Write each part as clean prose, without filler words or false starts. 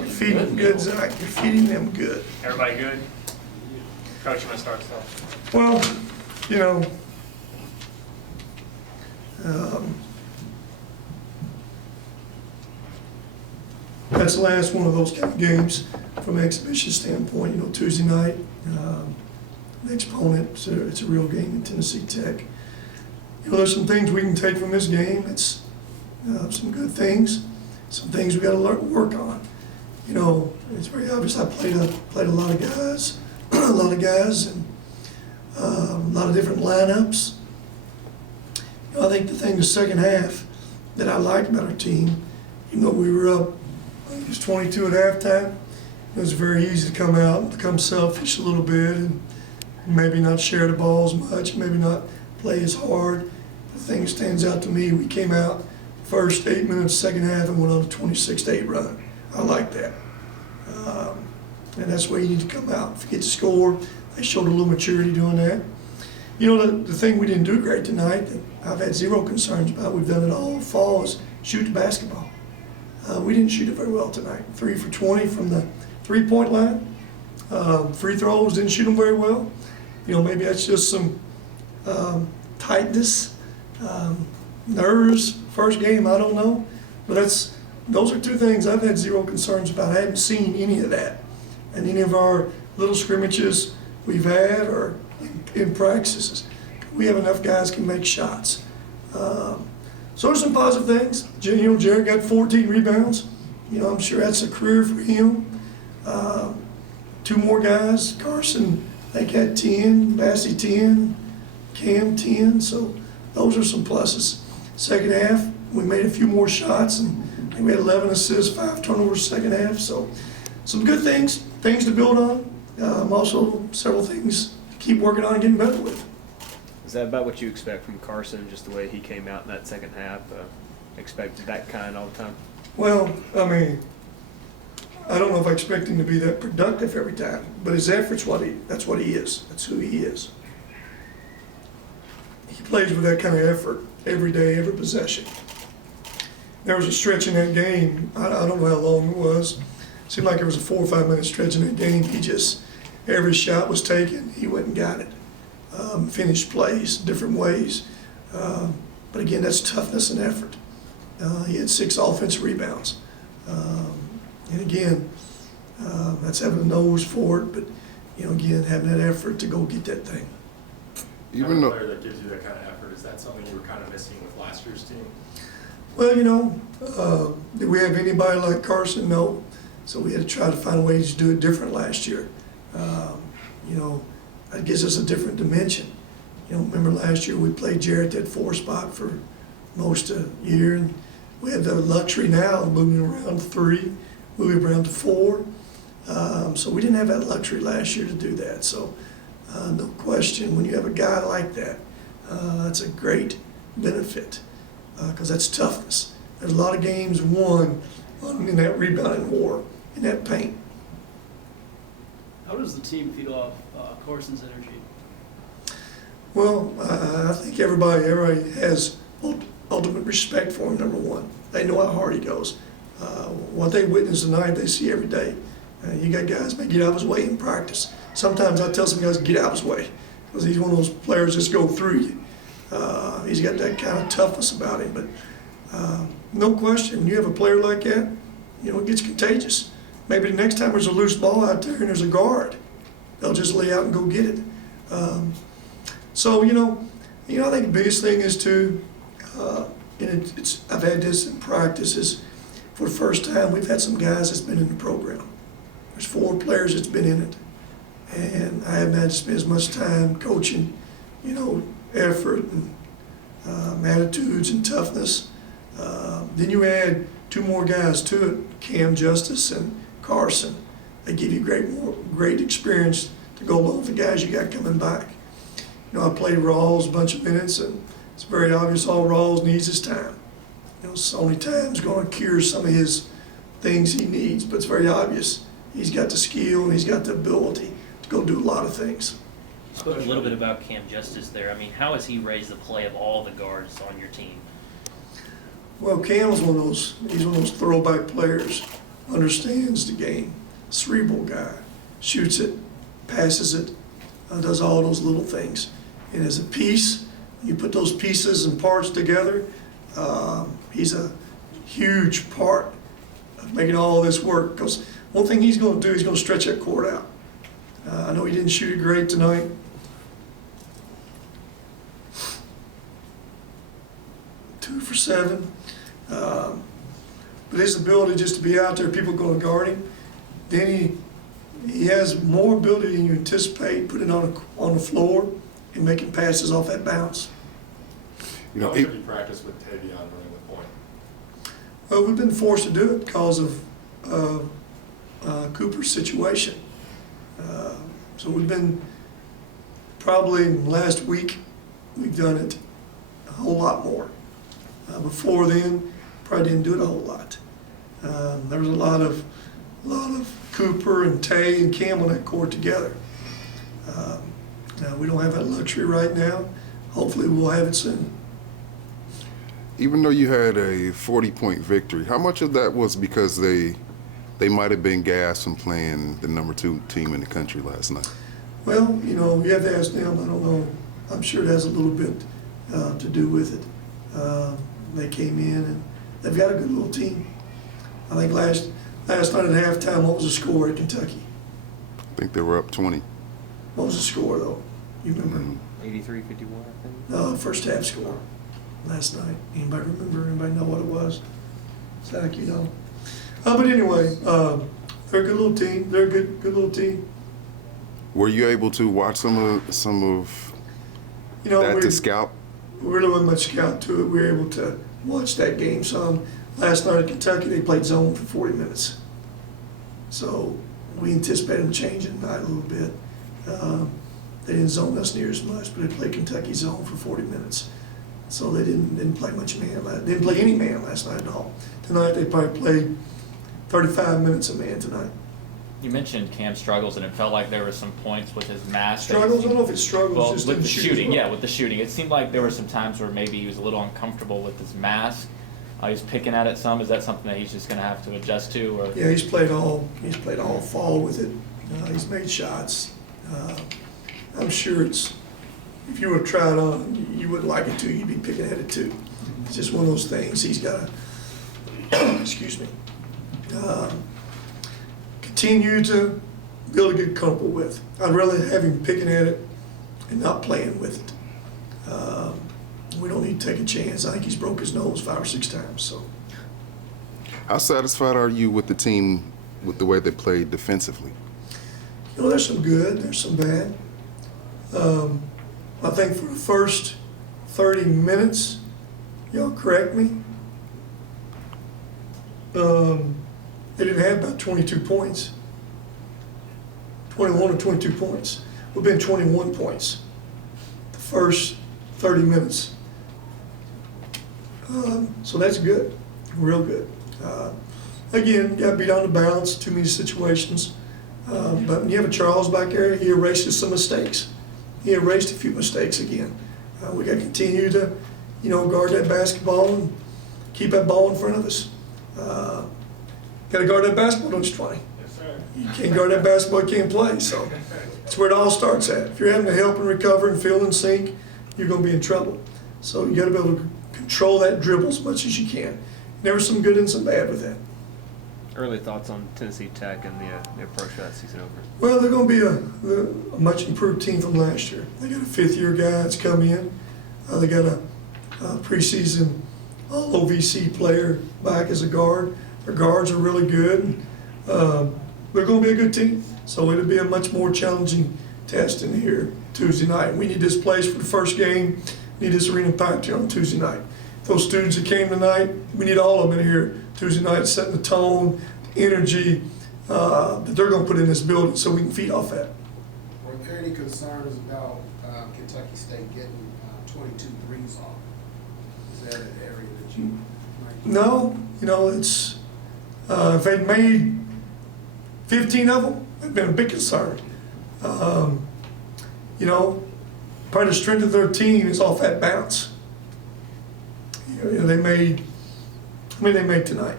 You're feeding them good, Zach. You're feeding them good. Everybody good? Coach, you want to start us off? Well, you know, that's the last one of those kind of games from an exhibition standpoint. You know, Tuesday night, next opponent, it's a real game in Tennessee Tech. You know, there's some things we can take from this game. It's some good things, some things we got to work on. You know, it's very obvious. I played a lot of guys, and a lot of different lineups. You know, I think the thing the second half that I liked about our team, even though we were up, I think it was 22 at halftime, it was very easy to come out and become selfish a little bit and maybe not share the ball as much, maybe not play as hard. The thing that stands out to me, we came out first 8 minutes, second half, and went on a 26-8 run. I like that. And that's where you need to come out. If you get to score, they showed a little maturity doing that. You know, the thing we didn't do great tonight that I've had zero concerns about, we've done it all fall, is shoot the basketball. We didn't shoot it very well tonight. 3 for 20 from the three-point line. Free throws, didn't shoot them very well. You know, maybe that's just some tightness, nerves, first game, I don't know. But those are two things I've had zero concerns about. I haven't seen any of that in any of our little scrimmages we've had or in practices. We have enough guys can make shots. So there's some positive things. You know, Jared got 14 rebounds. You know, I'm sure that's a career for him. 2 more guys. Carson, I think, had 10. Bassey 10. Cam 10. So those are some pluses. Second half, we made a few more shots, and I think we had 11 assists, 5 turnovers second half. So some good things to build on. Also several things to keep working on and getting better with. Is that about what you expect from Carson, just the way he came out in that second half? Expected that kind all the time? Well, I mean, I don't know if I expect him to be that productive every time, but his effort's that's what he is. That's who he is. He plays with that kind of effort every day, every possession. There was a stretch in that game, I don't know how long it was. It seemed like it was a 4 or 5 minute stretch in that game. Every shot was taken, he went and got it. Finished plays different ways. But again, that's toughness and effort. He had 6 offensive rebounds. And again, that's having a nose for it, but you know, again, having that effort to go get that thing. Even a player that gives you that kind of effort, is that something you were kind of missing with last year's team? Well, you know, did we have anybody like Carson? No. So we had to try to find ways to do it different last year. You know, that gives us a different dimension. You know, remember last year we played Jarrett that 4 spot for most of the year, and we have the luxury now of moving around to 3, moving around to 4. So we didn't have that luxury last year to do that. So no question, when you have a guy like that, that's a great benefit because that's toughness. There's a lot of games won in that rebounding war, in that paint. How does the team feel off Carson's energy? Well, I think everybody has ultimate respect for him, number one. They know how hard he goes. What they witness tonight, they see every day. You got guys may get out of his way in practice. Sometimes I tell some guys to get out of his way because he's one of those players that's go through you. He's got that kind of toughness about him. But no question, you have a player like that, you know, it gets contagious. Maybe the next time there's a loose ball out there and there's a guard, they'll just lay out and go get it. So you know, I think the biggest thing is and I've had this in practices. For the first time, we've had some guys that's been in the program. There's 4 players that's been in it, and I haven't had to spend as much time coaching, you know, effort and attitudes and toughness. Then you add 2 more guys to it, Cam Justice and Carson. They give you great experience to go along with the guys you got coming back. You know, I played Rawls a bunch of minutes, and it's very obvious all Rawls needs is time. You know, so only time's going to cure some of his things he needs, but it's very obvious he's got the skill and he's got the ability to go do a lot of things. You spoke a little bit about Cam Justice there. I mean, how has he raised the play of all the guards on your team? Well, Cam's he's one of those throwback players. understands the game, cerebral guy, shoots it, passes it, does all those little things. And as a piece, you put those pieces and parts together, he's a huge part of making all this work. Because one thing he's going to do, he's going to stretch that court out. I know he didn't shoot it great tonight. Two for 7. But his ability just to be out there, people going to guard him. Then he has more ability than you anticipate, putting on the floor and making passes off that bounce. You know, should you practice with Tavion running the point? Well, we've been forced to do it because of Cooper's situation. So we've been, probably last week, we've done it a whole lot more. Before then, probably didn't do it a whole lot. There was a lot of Cooper and Tay and Cam on that court together. Now we don't have that luxury right now. Hopefully we'll have it soon. Even though you had a 40-point victory, how much of that was because they might have been gassed from playing the number 2 team in the country last night? Well, you know, you have to ask them. I don't know. I'm sure it has a little bit to do with it. They came in and they've got a good little team. I think last night at halftime, what was the score at Kentucky? I think they were up 20. What was the score though? You remember? 83-51, I think. First half score last night. Anybody remember? Anybody know what it was? Zach, you know. But anyway, they're a good little team. They're a good little team. Were you able to watch some of You know, that to scout? We really wasn't much scout to it. We were able to watch that game some. Last night at Kentucky, they played zone for 40 minutes. So we anticipated them changing tonight a little bit. They didn't zone us near as much, but they played Kentucky zone for 40 minutes. So they didn't play much man. They didn't play any man last night at all. Tonight they probably played 35 minutes of man tonight. You mentioned Cam's struggles, and it felt like there were some points with his mask. Struggles? I don't know if it's struggles. Well, just with didn't the shoot as shooting, well. yeah, with the shooting. It seemed like there were some times where maybe he was a little uncomfortable with his mask. He's picking at it some. Is that something that he's just going to have to adjust to? Or? Yeah, he's played all fall with it. He's made shots. I'm sure if you were to try it on, you wouldn't like it too. You'd be picking at it too. It's just one of those things. He's got to, excuse me, continue to be able to get comfortable with. I'd rather have him picking at it and not playing with it. We don't need to take a chance. I think he's broke his nose 5 or 6 times. So. How satisfied are you with the team, with the way they played defensively? You know, there's some good, there's some bad. I think for the first 30 minutes, y'all correct me, they didn't have about 22 points. 21 or 22 points. We've been 21 points the first 30 minutes. So that's good, real good. Again, got beat on the bounce, too many situations. But when you have a Charles back there, he erases some mistakes. He erased a few mistakes again. We got to continue to, guard that basketball and keep that ball in front of us. Got to guard that basketball, don't you, 20? Yes, sir. You can't guard that basketball, you can't play. So that's where it all starts at. If you're having to help and recover and feel in sync, you're going to be in trouble. So you got to be able to control that dribble as much as you can. There was some good and some bad with that. Early thoughts on Tennessee Tech and the approach to that season over? Well, they're going to be a much improved team from last year. They got a 5th-year guy that's come in. They got a preseason All-OVC player back as a guard. Their guards are really good. They're going to be a good team. So it'll be a much more challenging test in here Tuesday night. We need this place for the first game. We need this arena packed here on Tuesday night. Those students that came tonight, we need all of them in here Tuesday night, setting the tone, the energy that they're going to put in this building so we can feed off that. Were there any concerns about Kentucky State getting 22 threes off? Is that an area that you might? No, it's if they'd made 15 of them, it'd been a big concern. Part of the strength of their team is off that bounce. They made, how many they made tonight?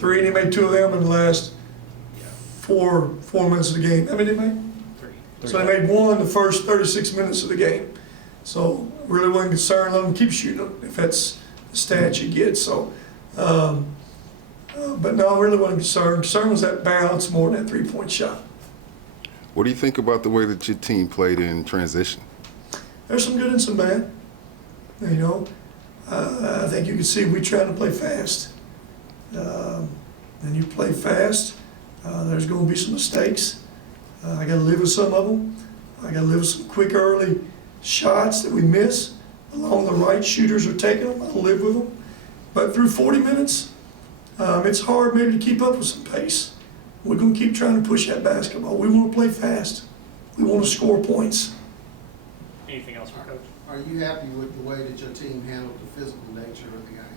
3, and he made 2 of them in the last 4 minutes of the game. How many did he make? 3. So they made 1 the first 36 minutes of the game. So really wasn't concerned. Let them keep shooting them if that's the stat you get. So, but no, I really wasn't concerned. Concern was that bounce more than that 3-point shot. What do you think about the way that your team played in transition? There's some good and some bad. You know, I think you can see we trying to play fast. And you play fast, there's going to be some mistakes. I got to live with some of them. I got to live with some quick early shots that we miss. Along the right, shooters are taking them. I'll live with them. But through 40 minutes, it's hard maybe to keep up with some pace. We're going to keep trying to push that basketball. We want to play fast. We want to score points. Anything else for Coach? Are you happy with the way that your team handled the physical nature of the game?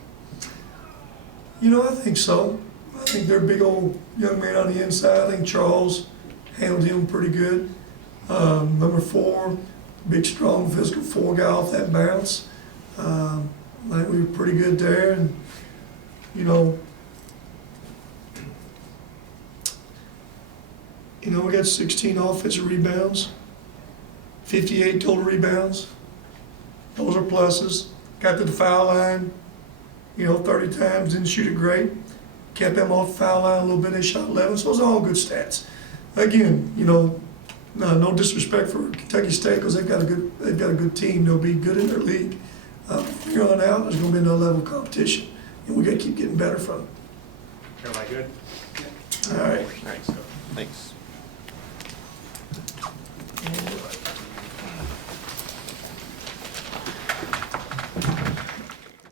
You know, I think so. I think they're a big old young man on the inside. I think Charles handled him pretty good. Number 4, big, strong, physical 4 guy off that bounce. I think we were pretty good there. And, you know, we got 16 offensive rebounds, 58 total rebounds. Those are pluses. Got to the foul line, 30 times, didn't shoot it great. Kept them off the foul line a little bit, they shot 11, so those are all good stats. Again, no disrespect for Kentucky State because they've got a good team. They'll be good in their league. From here on out, there's going to be another level of competition, and we got to keep getting better from it. Everybody good? All right. Thanks.